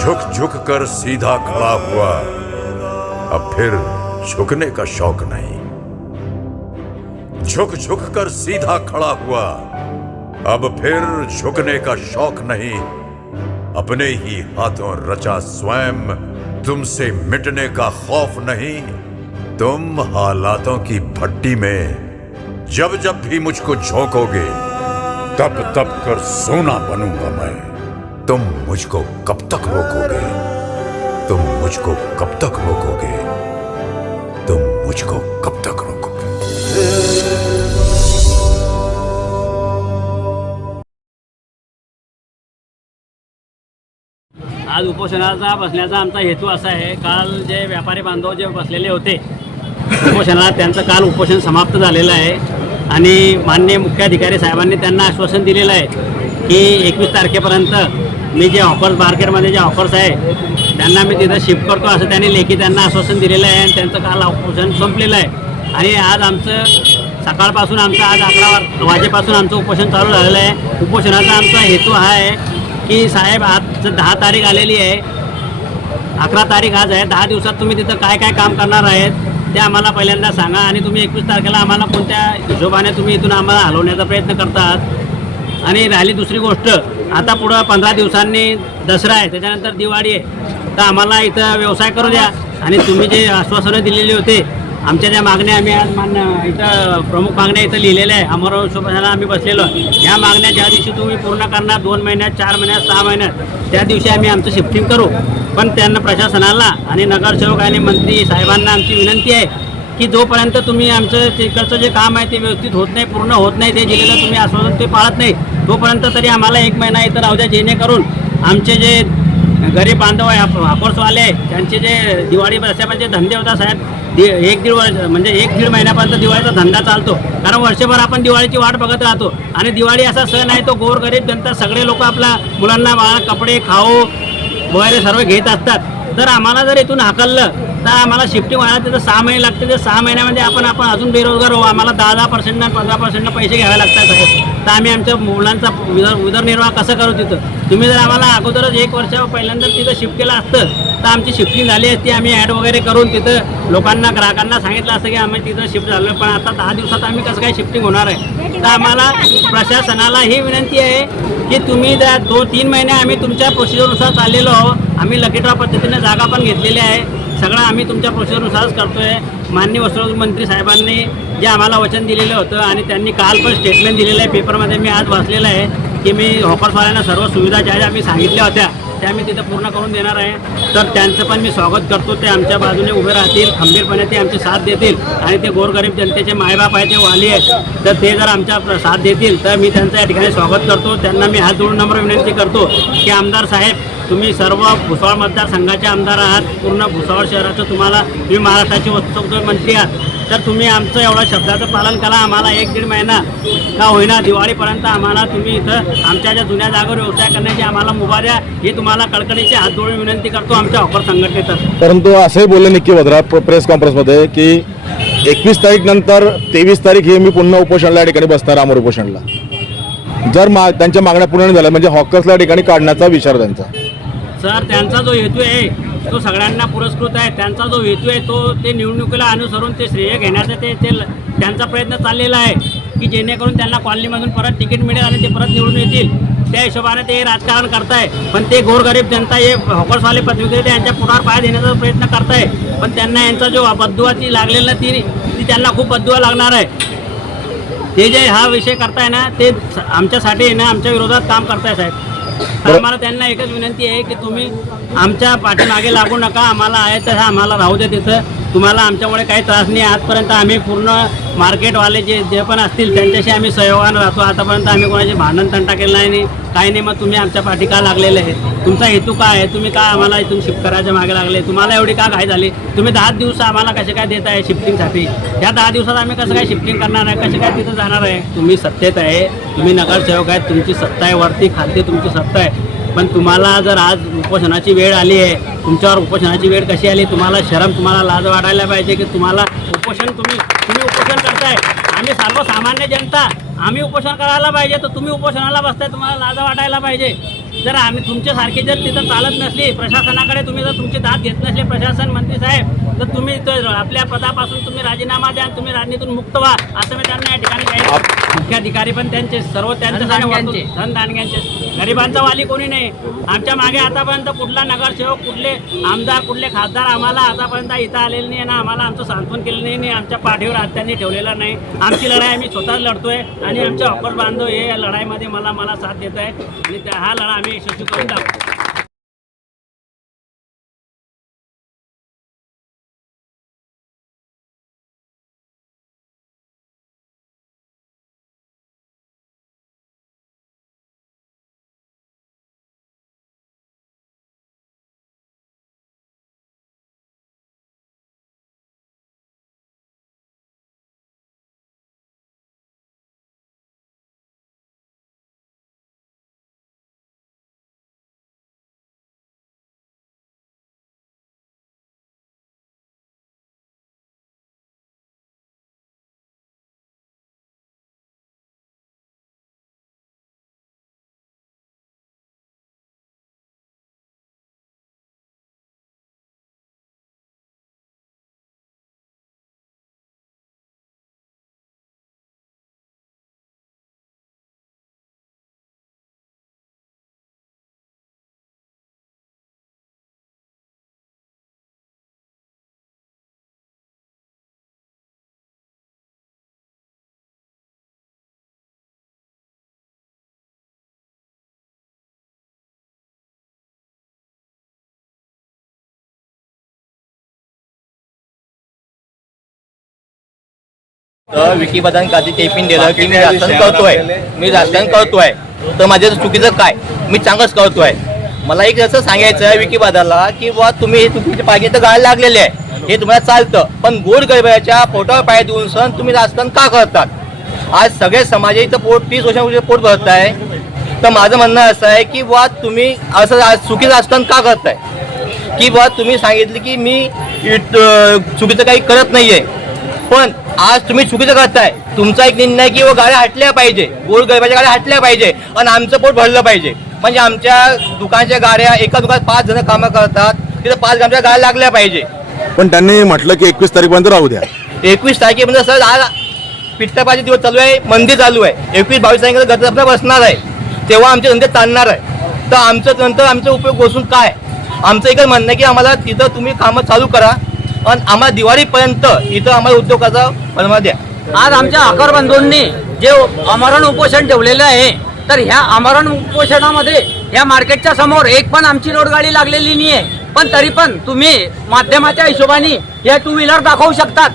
झुक झुक कर सीधा खड़ा हुआ। अब फिर झुकने का शौक नहीं। झुक झुक कर सीधा खड़ा हुआ। अब फिर झुकने का शौक नहीं। अपने ही हाथों रचा स्वयं। तुमसे मिटने का खौफ नहीं। तुम हालातों की भट्टी में जब जब भी मुझको झोंकोगे, तब तब कर सोना बनूँगा मैं। तुम मुझको कब तक रोकोगे? तुम मुझको कब तक रोकोगे? तुम मुझको कब तक रोकोगे? आज उपोषणाचा बसण्याचा आमचा हेतू असा आहे काल जे व्यापारी बांधव जे बसलेले होते उपोषणाला त्यांचं काल उपोषण समाप्त झालेलं आहे. आणि माननीय मुख्याधिकारी साहेबांनी त्यांना आश्वासन दिलेलं आहे की एकवीस तारखेपर्यंत मी जे ऑफर्स मार्केटमध्ये जे ऑफर्स आहे त्यांना मी तिथं शिफ्ट करतो असं त्यांनी लेखी त्यांना आश्वासन दिलेलं आहे आणि त्यांचं काल उपोषण संपलेलं आहे. आणि आज आमचं सकाळपासून आमचं आज अकरा वाजेपासून आमचं उपोषण चालू झालेलं आहे. उपोषणाचा आमचा हेतू हा आहे की साहेब आज दहा तारीख आलेली आहे. अकरा तारीख आज आहे. दहा दिवसात तुम्ही तिथं काय काय काम करणार आहेत ते आम्हाला पहिल्यांदा सांगा आणि तुम्ही एकवीस तारखेला आम्हाला कोणत्या हिशोबाने तुम्ही इथून आम्हाला हलवण्याचा प्रयत्न करतात. आणि राहिली दुसरी गोष्ट आता पुढं पंधरा दिवसांनी दसरा आहे त्याच्यानंतर दिवाळी आहे. तर आम्हाला इथं व्यवसाय करू द्या. आणि तुम्ही जे आश्वासनं दिलेली होते आमच्या ज्या मागण्या आम्ही आज मान्य इथं प्रमुख मागण्या इथं लिहिलेल्या आहे. अमर शोभाला आम्ही बसलेलो ह्या मागण्या ज्या दिवशी तुम्ही पूर्ण करणार दोन महिन्यात चार महिन्यात सहा महिन्यात त्या दिवशी आम्ही आमचं शिफ्टिंग करू. पण त्यांना प्रशासनाला आणि नगरसेवक आणि मंत्री साहेबांना आमची विनंती आहे की जोपर्यंत तुम्ही आमचं तिकडचं जे काम आहे ते व्यवस्थित होत नाही पूर्ण होत नाही ते दिलेलं तुम्ही आश्वासन ते पाळत नाही तोपर्यंत तरी आम्हाला एक महिना इथं राहू द्या जेणेकरून आमचे जे गरीब बांधव आहे आप- आहे, त्यांचे जे दिवाळी बसल्यामध्ये जे धंदे होता साहेब एक दीड वर्ष म्हणजे एक दीड महिन्यापर्यंत दिवाळीचा धंदा चालतो. कारण वर्षभर आपण दिवाळीची वाट बघत राहतो. आणि दिवाळी असा सण आहे तो गोरगरीब जनता सगळे लोक आपल्या मुलांना बाळा कपडे खाऊ वगैरे सर्व घेत असतात. तर आम्हाला जर इथून हाकललं तर आम्हाला शिफ्टिंग व्हायला तिथं सहा महिने लागते ते सहा महिन्यामध्ये आपण आपण अजून बेरोजगार होऊ आम्हाला दहा दहा पर्सेंट पंधरा पर्सेंटनं पैसे घ्यावे लागतात साहेब तर आम्ही आमच्या मुलांचा उदर उदरनिर्वाह कसं करू तिथं? तुम्ही जर आम्हाला अगोदरच एक वर्ष पहिल्यांदा तिथं शिफ्ट केलं असतं तर आमची शिफ्टिंग झाली असती. आम्ही ॲड वगैरे करून तिथं लोकांना ग्राहकांना सांगितलं असतं की आम्ही तिथं शिफ्ट झालो पण आता दहा दिवसात आम्ही कसं काय शिफ्टिंग होणार आहे? तर आम्हाला प्रशासनाला ही विनंती आहे की तुम्ही त्या दोन तीन महिने आम्ही तुमच्या प्रोसिजरनुसार चाललेलो आहोत आम्ही लकीड्रॉ पद्धतीने जागा पण घेतलेली आहे. सगळं आम्ही तुमच्या प्रोसिजरनुसारच करतोय. माननीय वस्त्रोद्योग मंत्री साहेबांनी जे आम्हाला वचन दिलेलं होतं आणि त्यांनी काल पण स्टेटमेंट दिलेलं आहे. पेपरमध्ये मी आज वाचलेलं आहे की मी हॉकर्सवाल्यांना सर्व सुविधा ज्या ज्या आम्ही सांगितल्या होत्या त्या मी तिथं पूर्ण करून देणार आहे. तर त्यांचं पण मी स्वागत करतो. ते आमच्या बाजूने उभे राहतील खंबीरपणे ते आमची साथ देतील आणि ते गोरगरीब जनतेचे मायबाप आहे ते वाली आहेत. तर ते जर आमच्या साथ देतील तर मी त्यांचं या ठिकाणी स्वागत करतो. त्यांना मी हात जोडून नम्र विनंती करतो की आमदार साहेब तुम्ही सर्व भुसावळ मतदारसंघाचे आमदार आहात. पूर्ण भुसावळ शहराचं तुम्हाला तुम्ही महाराष्ट्राचे वस्त्रोद्योग मंत्री आहात. तर तुम्ही आमचं एवढं शब्दाचं पालन करा. आम्हाला एक दीड महिना का होईना दिवाळीपर्यंत आम्हाला तुम्ही इथं आमच्या ज्या जुन्या जागेवर व्यवसाय करण्याची आम्हाला मुभा द्या. ही तुम्हाला कडकडीची हात जोडून विनंती करतो आमच्या ऑफर संघटनेतर्फे. परंतु असंही बोलले निक्की वद्रा प्रेस कॉन्फरन्समध्ये की एकवीस तारीख नंतर तेवीस तारीख हे मी पुन्हा उपोषणला या ठिकाणी बसणार अमर उपोषणला. जर मा त्यांच्या मागण्या पूर्ण झाल्या म्हणजे हॉकर्सला ठिकाणी काढण्याचा विचार त्यांचा. सर त्यांचा जो हेतू आहे तो सगळ्यांना पुरस्कृत आहे. त्यांचा जो हेतू आहे तो ते निवडणुकीला अनुसरून ते श्रेय घेण्याचा ते ते त्यांचा प्रयत्न चाललेला आहे की जेणेकरून त्यांना कॉलनीमधून परत तिकीट मिळेल आणि ते परत निवडून येतील. त्या हिशोबाने ते राजकारण करताय. पण ते गोरगरीब जनता हे हॉकर्सवाले पदवीकरी यांच्या पुढार पाय देण्याचा प्रयत्न करताय. पण त्यांना यांचा जो बद्दुआ ती लागलेला ती ती त्यांना खूप बद्दुआ लागणार आहे. ते जे हा विषय करताय ना ते आमच्यासाठी ना आमच्या विरोधात काम करताय साहेब. तर आम्हाला त्यांना एकच विनंती आहे की तुम्ही आमच्या पाठीमागे लागू नका. आम्हाला आहे तर आम्हाला राहू द्या तिथं. तुम्हाला आमच्यामुळे काही त्रास नाही. आजपर्यंत आम्ही पूर्ण मार्केटवाले जे जे पण असतील त्यांच्याशी आम्ही सहयोगानं राहतो. आतापर्यंत आम्ही कोणाची भांडण तंटा केलं नाही. आणि काही नाही मग तुम्ही आमच्या पाठी का लागलेले आहे तुमचा हेतू काय आहे? तुम्ही का आम्हाला इथून शिफ्ट करायच्या मागे लागले? तुम्हाला एवढी का घाई झाली? तुम्ही दहा दिवस आम्हाला कसे काय देत आहे शिफ्टिंगसाठी? या दहा दिवसात आम्ही कसं काय शिफ्टिंग करणार आहे? कसे काय तिथं जाणार आहे? तुम्ही सत्तेत आहे. तुम्ही नगरसेवक आहेत. तुमची सत्ता आहे. वरती खालती तुमची सत्ता आहे. पण तुम्हाला जर आज उपोषणाची वेळ आली आहे तुमच्यावर उपोषणाची वेळ कशी आली तुम्हाला शरम तुम्हाला लाज वाढायला पाहिजे की तुम्हाला उपोषण तुम्ही तुम्ही उपोषण करताय. आम्ही सर्वसामान्य जनता आम्ही उपोषण करायला पाहिजे तर तुम्ही उपोषणाला बसताय तुम्हाला लाजा वाटायला पाहिजे. जर आम्ही तुमच्यासारखी जर तिथं चालत नसली प्रशासनाकडे तुम्ही जर तुमची दाद घेत नसले प्रशासन मंत्री साहेब तर तुम्ही आपल्या पदापासून तुम्ही राजीनामा द्या आणि तुम्ही राजनीतून मुक्त व्हा असं मी त्यांना या ठिकाणी मुख्याधिकारी पण त्यांचे सर्व त्यांचे धनदानग्यांचे. गरिबांचा वाली कोणी नाही. आमच्या मागे आतापर्यंत कुठला नगरसेवक कुठले आमदार कुठले खासदार आम्हाला आतापर्यंत इथं आलेले नाही ना आम्हाला आमचं सांत्वन केलं नाही नाही आमच्या पाठीवर हात त्यांनी ठेवलेला नाही. आमची लढाई आम्ही स्वतः लढतोय आणि आमचे ऑफर बांधव हे या लढाईमध्ये मला मला साथ देत आहे आणि त्या- हा लढा आम्ही यशस्वी करून दाखवू तर विकी बदान टिफिन दिलं की मी राजकारण करतोय मी राजकारण करतोय तर माझ्या चुकीचं काय? मी चांगलंच करतोय मला एक असं सांगायचं आहे विकी बदाला की बुवा तुम्ही हे चुकीचे पाहिजे तर गायला लागलेले आहे. हे तुम्हाला चालतं. पण गोड गरिबाच्या पोटावर पाय देऊन सण तुम्ही राजकारण का करतात? आज सगळे समाजाचे इथं पोट तीस वर्षांपूर्वी पोट भरताय तर माझं म्हणणं असं आहे की बुवा तुम्ही असं चुकीचं राजकारण का करताय? की बुवा तुम्ही सांगितले की मी चुकीचं काही करत नाहीये. पण आज तुम्ही चुकीचं करताय. तुमचा एक निर्णय की व गाड्या हटल्या पाहिजे. गोल गरिबाच्या गाड्या हटल्या पाहिजे. आणि आमचं पोट भरलं पाहिजे. म्हणजे आमच्या दुकानच्या गाड्या एका दुकानात पाच जण कामं करतात. तिथं पाच आमच्या गाड्या लागल्या पाहिजे. पण त्यांनी म्हटलं की एकवीस तारीखपर्यंत राहू द्या. एकवीस तारखेपर्यंत सर आज पिठ्ठापाचे दिवस चालू आहे मंदी चालू आहे. एकवीस बावीस तारखेला गटरपणा बसणार आहे. तेव्हा आमचे धंदे चालणार आहे. तर आमचं नंतर आमचा उपयोग बसून काय? आमचं एकच म्हणणं आहे की आम्हाला तिथं तुम्ही कामं चालू करा. आणि आम्हाला दिवाळीपर्यंत इथं आम्हाला उद्योगाचा परवाना द्या. आज आमच्या आकर बंधूंनी जे आमरण उपोषण ठेवलेलं आहे तर ह्या आमरण उपोषणामध्ये या मार्केटच्या समोर एक पण आमची रोड गाडी लागलेली नाही आहे पण तरी पण तुम्ही माध्यमाच्या हिशोबाने या टू व्हीलर दाखवू शकतात.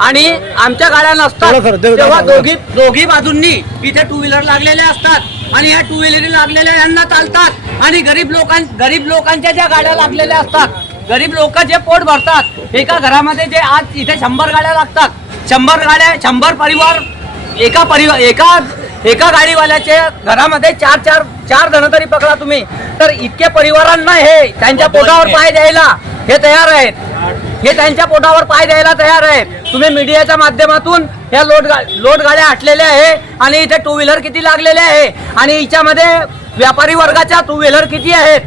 आणि आमच्या गाड्या नसतात. तेव्हा दोघी दोघी बाजूंनी इथे टू व्हीलर लागलेल्या असतात आणि या टू व्हीलर लागलेल्या यांना चालतात. आणि गरीब लोकां गरीब लोकांच्या ज्या गाड्या लागलेल्या असतात गरीब लोक जे पोट भरतात एका घरामध्ये जे आज इथे शंभर गाड्या लागतात शंभर गाड्या शंभर परिवार एका परिवार एका एका गाडीवाल्याचे घरामध्ये चार चार चार जण तरी पकडा तुम्ही. तर इतके परिवारांना हे त्यांच्या पोटावर पाय द्यायला हे तयार आहेत. हे त्यांच्या पोटावर पाय द्यायला तयार आहेत. तुम्ही मीडियाच्या माध्यमातून या लोट गा लोट गाड्या हटलेल्या आहे आणि इथे टू व्हीलर किती लागलेले आहे आणि हिच्यामध्ये व्यापारी वर्गाच्या टू व्हीलर किती आहेत?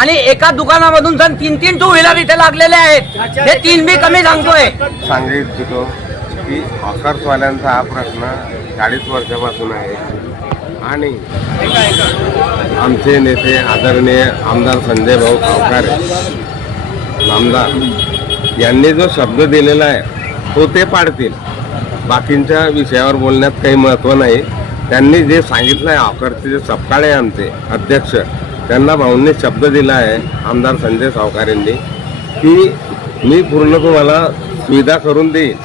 आणि एका दुकानामधून जण तीन तीन टू व्हीलर इथे लागलेले आहेत. हे तीन मी कमी सांगतोय. सांगू इच्छितो की हॉकर्सवाल्यांचा हा प्रश्न चाळीस वर्षापासून आहे. आणि आमचे नेते आदरणीय आमदार संजय भाऊ खावकारे आमदार यांनी जो शब्द दिलेला आहे तो ते पाडतील. बाकींच्या विषयावर बोलण्यात काही महत्त्व नाही. त्यांनी जे सांगितलं आहे ऑकरचे जे सपकाळे आमचे अध्यक्ष त्यांना भाऊंनी शब्द दिला आहे आमदार संजय सावकारेंनी की मी पूर्ण तुम्हाला सुविधा करून देईन.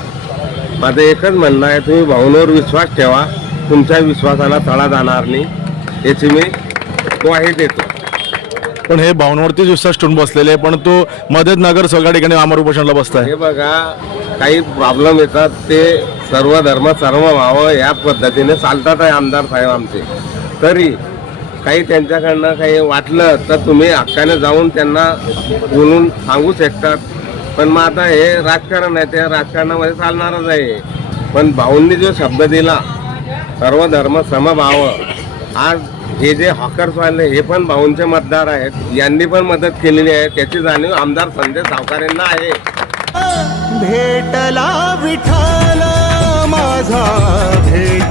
माझं एकच म्हणणं आहे तुम्ही भाऊंवर विश्वास ठेवा तुमच्या विश्वासाला तळा जाणार नाही याची मी ग्वाही देतो. पण हे भावनावरतीच विश्वास ठेवून बसलेले आहे पण तो मध्येच नगर सगळ्या ठिकाणी आमर उपोषणाला बसताय. हे बघा काही प्रॉब्लेम येतात ते सर्व धर्म सर्व व्हावं या पद्धतीने चालतात आहे आमदार साहेब आमचे. तरी काही त्यांच्याकडनं काही वाटलं तर तुम्ही हक्काने जाऊन त्यांना बोलून सांगू शकतात पण मग आता हे राजकारण आहे त्या राजकारणामध्ये चालणारच आहे. पण भाऊंनी जो शब्द दिला सर्व धर्म समभाव आज हे जे हॉकर्स वाले हे पण भाऊंचे मतदार आहेत. यांनी पण मदत केलेली आहे. त्याची जाणीव आमदार संजय सावकारेंना आहे. भेटला विठाला माझा. भेट